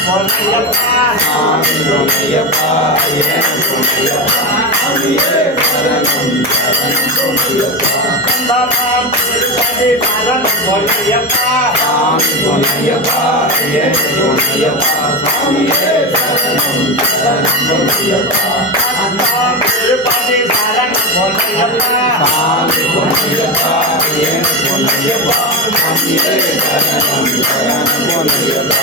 பொன்னையப்பா சாமி பொன்னையப்பா எனக்கு பொன்னையப்பா சாமியே சரணம் சரணம் பொன்னையப்பா கந்தமாம் திருப்பதி சரணம் பொன்னையப்பா சாமி பொன்னையப்பா எனக்கு பொன்னையப்பா சாமியே சரணம் சரணம் சரணம் பொன்னையப்பா சாமி பொன்னையப்பா எனக்கு பொன்னையப்பா சாமியே சரணம் பொன்னையப்பா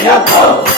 Minha pão.